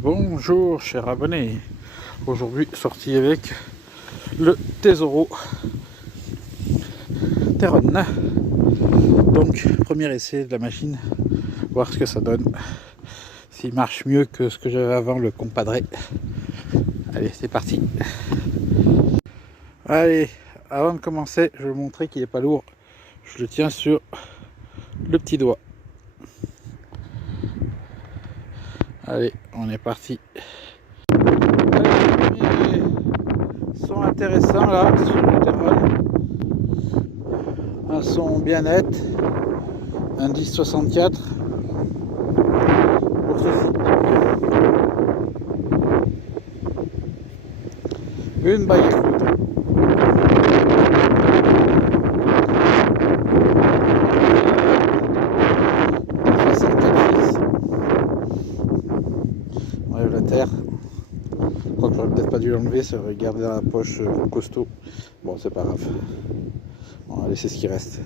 Bonjour chers abonnés, aujourd'hui sorti avec le Tesoro Terron. Donc premier essai de la machine, voir ce que ça donne, s'il marche mieux que ce que j'avais avant, le Compadre. Allez, c'est parti. Allez, avant de commencer, je vais vous montrer qu'il n'est pas lourd. Je le tiens sur le petit doigt. Allez, on est parti. Allez, son intéressant là sur le Terron. Un son bien net, un 1064 pour ceci. Une baguette. On enlève la terre. Je crois que j'aurais peut-être pas dû l'enlever, ça aurait gardé dans la poche costaud. Bon, c'est pas grave. On va laisser ce qui reste.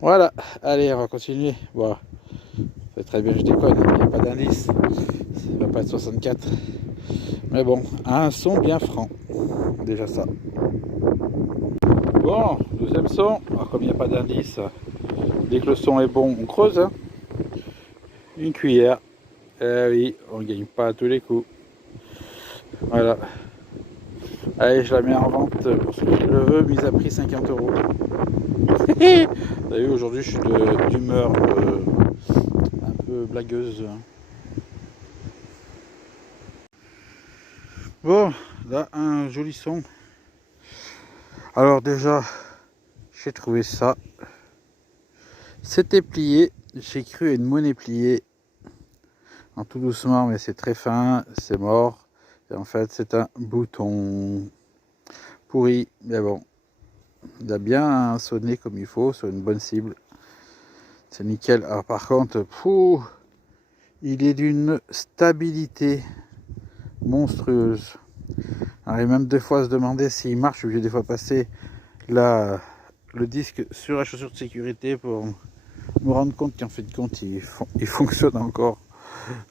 Voilà, allez, on va continuer. Bon, c'est très bien, je déconne, il n'y a pas d'indice. Ça va pas être 64. Mais bon, un son bien franc. Déjà ça. Bon, deuxième son. Alors, comme il n'y a pas d'indice, dès que le son est bon, on creuse. Hein. Une cuillère. Eh oui, on ne gagne pas à tous les coups. Voilà. Allez, je la mets en vente pour ceux qui le veulent, mise à prix 50 €. Vous avez vu, aujourd'hui je suis d'humeur un peu blagueuse. Bon, là un joli son. Alors déjà, j'ai trouvé ça. C'était plié, j'ai cru à une monnaie pliée. En tout doucement, mais c'est très fin, c'est mort. Et en fait, c'est un bouton pourri, mais bon. Il a bien sonné comme il faut, sur une bonne cible. C'est nickel. Alors par contre, il est d'une stabilité monstrueuse. Alors, il est même des fois à se demander s'il marche. Je vais des fois passer le disque sur la chaussure de sécurité pour me rendre compte qu'en fait de compte, il fonctionne encore.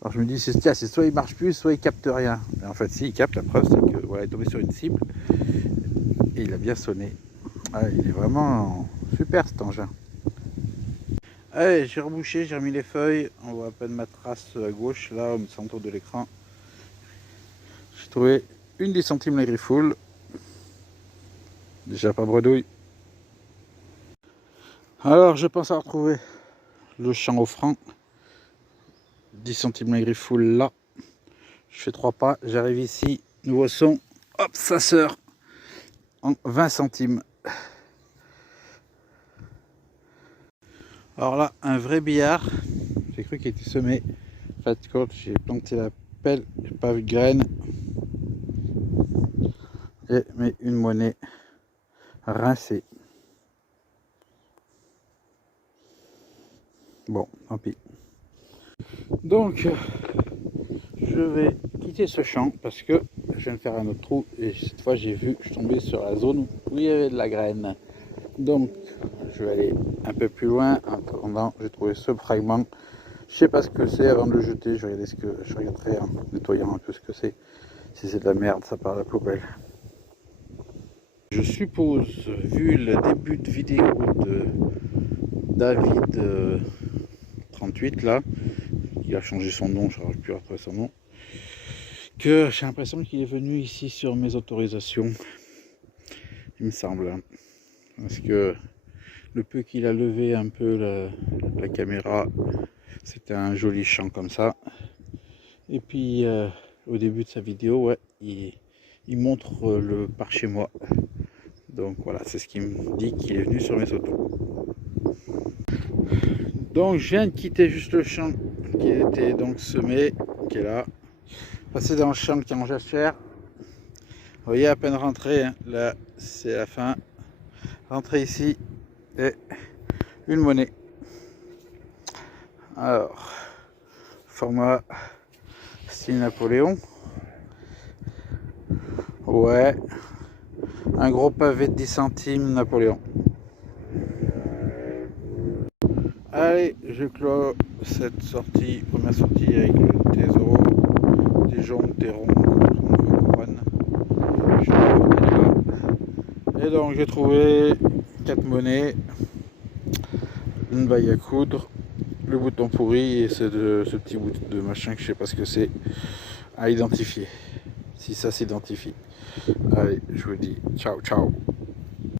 Alors je me dis, c'est soit il marche plus, soit il capte rien. Et en fait, si, il capte. La preuve, c'est que voilà, il est tombé sur une cible et il a bien sonné. Ah, il est vraiment super cet engin. Allez, j'ai rebouché, j'ai remis les feuilles. On voit à peine ma trace à gauche, là, au centre de l'écran. J'ai trouvé une 10 centimes la griffoule. Déjà pas bredouille. Alors, je pense avoir trouvé le champ au franc. 10 centimes la griffoule là. Je fais 3 pas, j'arrive ici. Nouveau son. Hop, ça sort en 20 centimes. Alors là, un vrai billard. J'ai cru qu'il était semé. En fait, quand j'ai planté la pelle, j'ai pas vu de graines. Mais une monnaie rincée. Bon, tant pis. Donc, je vais quitter ce champ parce que je viens de faire un autre trou et cette fois je suis tombé sur la zone où il y avait de la graine. Donc, je vais aller un peu plus loin. En attendant, j'ai trouvé ce fragment. Je sais pas ce que c'est avant de le jeter. Je regarderai en nettoyant un peu ce que c'est. Si c'est de la merde, ça part à la poubelle. Je suppose, vu le début de vidéo de David 38 là, il a changé son nom, je n'arrive plus à retrouver son nom, que j'ai l'impression qu'il est venu ici sur mes autorisations, il me semble, parce que le peu qu'il a levé un peu la caméra, c'était un joli champ comme ça, et puis au début de sa vidéo, ouais, il montre le par chez moi. Donc voilà, c'est ce qui me dit qu'il est venu sur mes autos. Donc je viens de quitter juste le champ qui était donc semé, qui est là. Passer dans le champ qui est en jachère. Vous voyez, à peine rentré, hein, là c'est la fin. Rentrer ici et une monnaie. Alors, format style Napoléon. Ouais, un gros pavé de 10 centimes Napoléon. Allez, je clôt cette sortie, première sortie avec le Tesoro Et donc j'ai trouvé 4 monnaies, une bague à coudre, le bouton pourri et ce petit bout de machin que je sais pas ce que c'est à identifier. Si ça s'identifie. Allez, je vous dis ciao ciao.